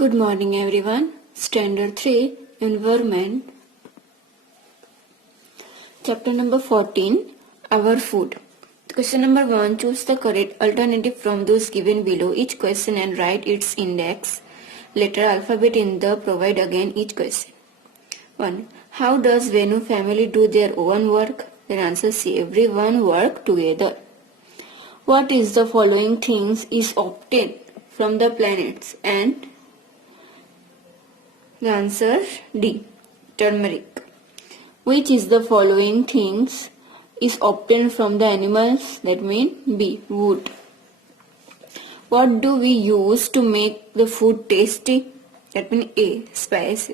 Good morning everyone. Standard 3 Environment. Chapter number 14 Our Food. Question number 1. Choose the correct alternative from those given below each question and write its index letter alphabet in the provide again each question. 1. How does Venu family do their own work? Then answer C. Everyone work together. What is the following things is obtained from the planets? And the answer D. Turmeric. Which is the following things is obtained from the animals? That means B. Wood. What do we use to make the food tasty? That means A. Spice.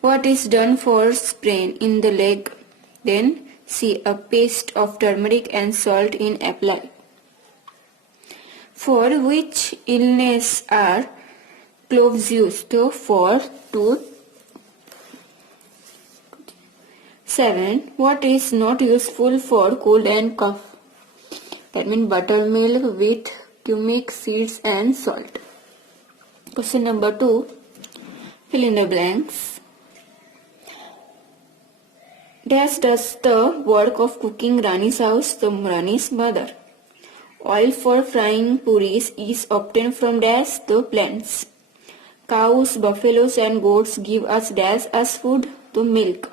What is done for sprain in the leg? Then C. A paste of turmeric and salt in apply. For which illness are cloves used? So for tooth. 7. What is not useful for cold and cough? That means buttermilk with cumic seeds and salt. Question number 2. Fill in the blanks. Dash does the work of cooking Rani's house? The Rani's mother. Oil for frying puris is obtained from dash? The plants. Cows, buffaloes and goats give us dash as food? The milk.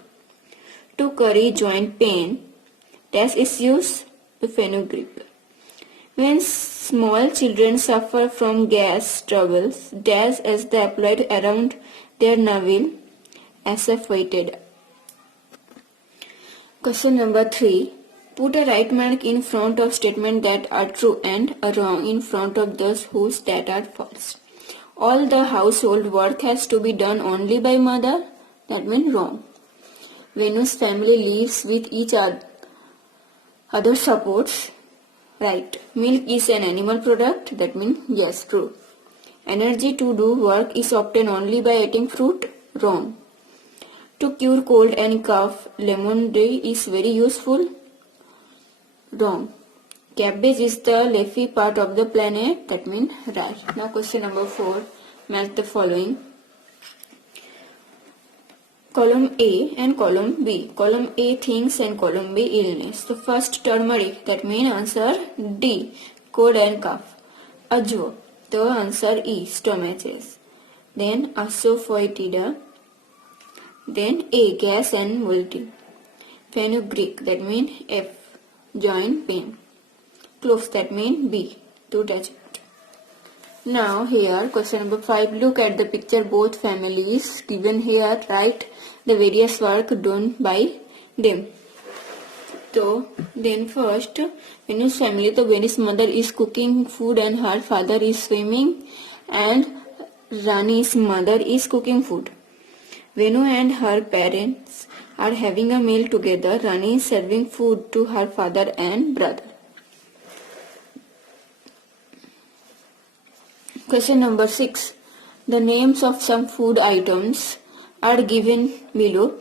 To curry joint pain, dash is used? The fenugreek. When small children suffer from gas troubles, dash is the applied around their navel? Assafoetida. Question number 3. Put a right mark in front of statements that are true and a wrong in front of those whose that are false. All the household work has to be done only by mother? That means wrong. Venu's family lives with each other supports? Right. Milk is an animal product? That means yes, true. Energy to do work is obtained only by eating fruit? Wrong. To cure cold and cough, lemonade is very useful? Wrong. Cabbage is the leafy part of the planet? That means right. Now question number 4. Match the following. Column A and column B. Column A things and column B illness. The first turmeric. That means answer D. Cold and cough. Ajwa. The answer is stomaches. Then assafoetida. Then A. Gas and multi. Fenugreek. That means F. Joint pain. Cloves. That means B. To touch it. Now here question number 5. Look at the picture. Both families given here. Write the various work done by them. So then first Venu's family. So Venu's mother is cooking food and her father is swimming, and Rani's mother is cooking food. Venu and her parents are having a meal together. Rani is serving food to her father and brother. Question number 6. The names of some food items are given below.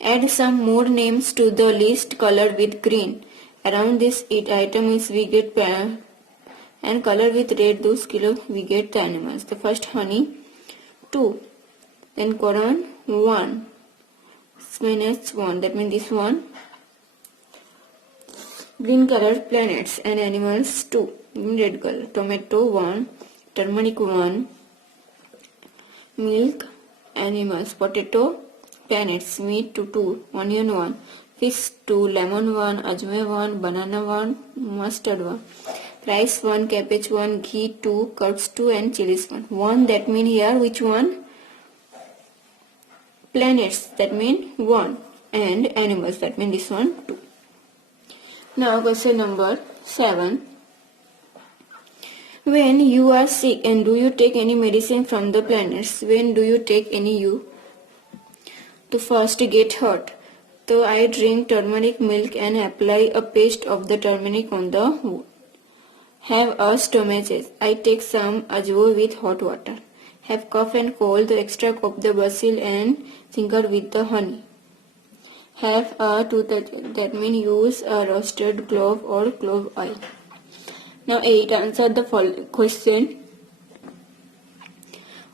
Add some more names to the list colored with green. Around this item is we get and color with red those kilo we get the animals. The first honey 2. Then corn 1. Spinach 1. That means this one. Green colored planets and animals 2. Red color. Tomato 1. Turmeric 1. Milk animals. Potato planets. Meat 2. Onion 1. Fish 2. Lemon 1. Ajwa 1. Banana 1. Mustard 1. Rice 1. Cabbage 1. Ghee 2. Curds 2 and chilies 1. 1 that means here which one? Planets, that means 1, and animals, that means this one 2. Now question number 7. When you are sick and do you take any medicine from the planets? When do you take any you? To first get hurt. So I drink turmeric milk and apply a paste of the turmeric on the wound. Have a stomachache. I take some ajwa with hot water. Have cough and cold, the extract of the basil and finger with the honey. Have a toothache, that means use a roasted clove or clove oil. Now 8. Answer the following question.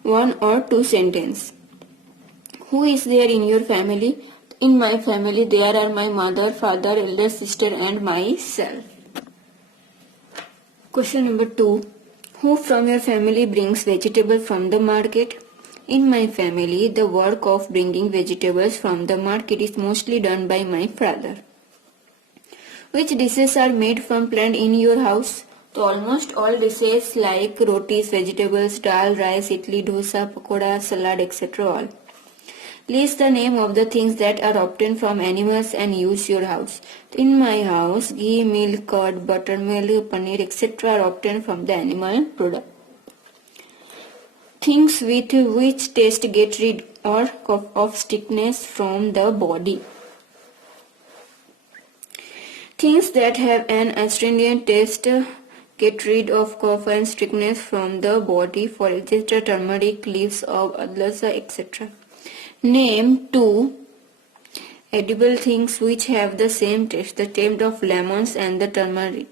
one or two sentence. Who is there in your family? In my family there are my mother, father, elder sister and myself. Question number 2. Who from your family brings vegetable from the market? In my family, the work of bringing vegetables from the market is mostly done by my father. Which dishes are made from plant in your house? So almost all dishes like rotis, vegetables, dal, rice, idli, dosa, pakoda, salad, etc. all. List the name of the things that are obtained from animals and use your house. In my house, ghee, milk, curd, buttermilk, paneer, etc. are obtained from the animal product. Things with which taste get rid of stiffness from the body. Things that have an astringent taste get rid of cough and stiffness from the body. For example, turmeric, leaves of adlasa, etc. Name 2 edible things which have the same taste. The taste of lemons and the turmeric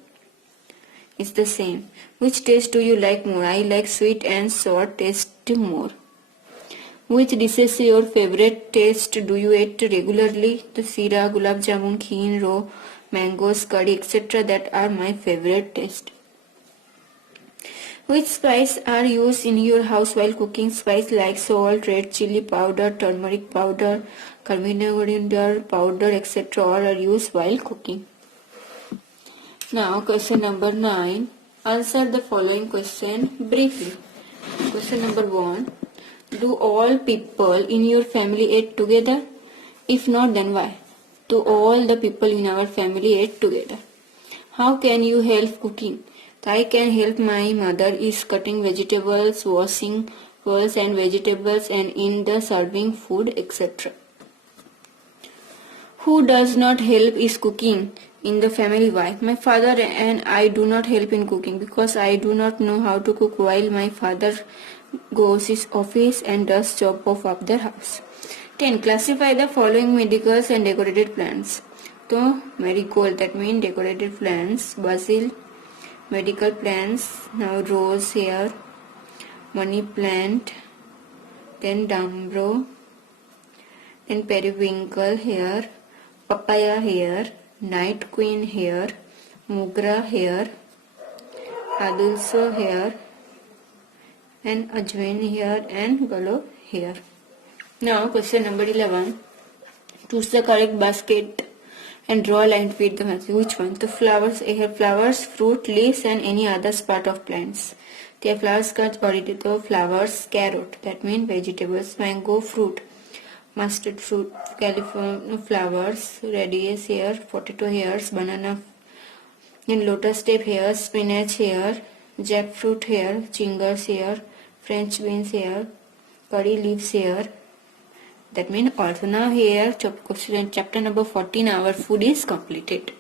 is the same. Which taste do you like more? I like sweet and sour taste more. Which dish is your favorite taste? Do you eat regularly? The sira, gulab jamun, kheer, raw mangoes, curry, etc. that are my favorite taste. Which spice are used in your house while cooking? Spice like salt, red chili powder, turmeric powder, coriander powder, etc. all are used while cooking. Now question number 9. Answer the following question briefly. Question number 1. Do all people in your family eat together? If not, then why? Do all the people in our family eat together? How can you help cooking? I can help. My mother is cutting vegetables, washing vegetables and vegetables and in the serving food, etc. Who does not help is cooking in the family? Why? My father and I do not help in cooking because I do not know how to cook while my father goes his office and does job of the house. 10. Classify the following medicals and decorated plants. So marigold, that means decorated plants. Basil, medical plants. Now rose here, money plant, then dambro, then periwinkle here, papaya here, night queen here, mogra here, adulso here, and ajwain here and gallo here. Now question number 11. Choose the correct basket and draw a line to feed the message. Which one? The flowers. I have flowers, fruit, leaves and any other part of plants. The flowers cut potato, flowers, carrot. That means vegetables. Mango, fruit. Mustard fruit, California flowers, radius here, potato hairs, banana, then lotus step here, spinach here, jackfruit here, chingers here, French beans here, curry leaves here. That means also now here chapter number 14 our food is completed.